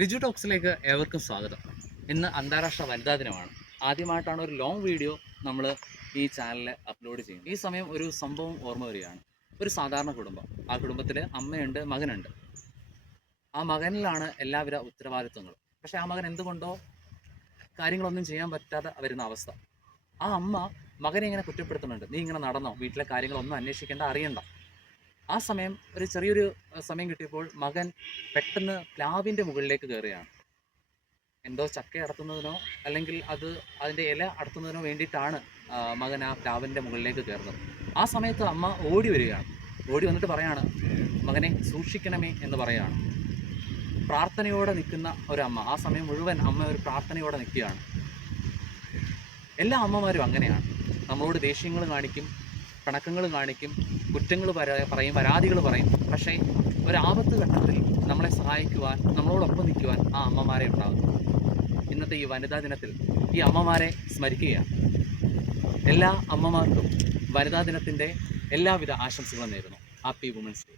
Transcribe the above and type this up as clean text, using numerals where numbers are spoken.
ലിജു ടോക്സിലേക്ക് ഏവർക്കും സ്വാഗതം. ഇന്ന് അന്താരാഷ്ട്ര വനിതാ ദിനമാണ്. ആദ്യമായിട്ടാണ് ഒരു ലോങ് വീഡിയോ നമ്മൾ ഈ ചാനലിൽ അപ്ലോഡ് ചെയ്യുന്നത്. ഈ സമയം ഒരു സംഭവം ഓർമ്മ വരികയാണ്. ഒരു സാധാരണ കുടുംബം. ആ കുടുംബത്തിൽ അമ്മയുണ്ട്, മകനുണ്ട്. ആ മകനിലാണ് എല്ലാവിധ ഉത്തരവാദിത്വങ്ങളും. പക്ഷേ ആ മകൻ എന്തുകൊണ്ടോ കാര്യങ്ങളൊന്നും ചെയ്യാൻ പറ്റാതെ വരുന്ന അവസ്ഥ. ആ അമ്മ മകനെ ഇങ്ങനെ കുറ്റപ്പെടുത്തുന്നുണ്ട്. നീ ഇങ്ങനെ നടന്നോ, വീട്ടിലെ കാര്യങ്ങളൊന്നും അന്വേഷിക്കേണ്ട, അറിയണ്ട. ആ സമയം ഒരു ചെറിയൊരു സമയം കിട്ടിയപ്പോൾ മകൻ പെട്ടെന്ന് പ്ലാവിൻ്റെ മുകളിലേക്ക് കയറുകയാണ്. എന്തോ ചക്ക അടത്തുന്നതിനോ അല്ലെങ്കിൽ അതിൻ്റെ ഇല അടത്തുന്നതിനോ വേണ്ടിയിട്ടാണ് മകൻ ആ പ്ലാവിൻ്റെ മുകളിലേക്ക് കയറുന്നത്. ആ സമയത്ത് അമ്മ ഓടി വരികയാണ്. ഓടി വന്നിട്ട് പറയാണ്, മകനെ സൂക്ഷിക്കണമേ എന്ന് പറയുകയാണ്. പ്രാർത്ഥനയോടെ നിൽക്കുന്ന ഒരമ്മ. ആ സമയം മുഴുവൻ അമ്മ ഒരു പ്രാർത്ഥനയോടെ നിൽക്കുകയാണ്. എല്ലാ അമ്മമാരും അങ്ങനെയാണ്. നമ്മളോട് ദേഷ്യങ്ങൾ കാണിക്കും, പിണക്കങ്ങൾ കാണിക്കും, കുറ്റങ്ങൾ പറയും, പരാതികൾ പറയും. പക്ഷേ ഒരാപത്ത് ഘട്ടത്തിൽ നമ്മളെ സഹായിക്കുവാൻ, നമ്മളോടൊപ്പം നിൽക്കുവാൻ ആ അമ്മമാരെ ഉണ്ടാകും. ഇന്നത്തെ ഈ വനിതാ ദിനത്തിൽ ഈ അമ്മമാരെ സ്മരിക്കുകയാണ്. എല്ലാ അമ്മമാർക്കും വനിതാ ദിനത്തിൻ്റെ എല്ലാവിധ ആശംസകളും നേരുന്നു. Happy women's day.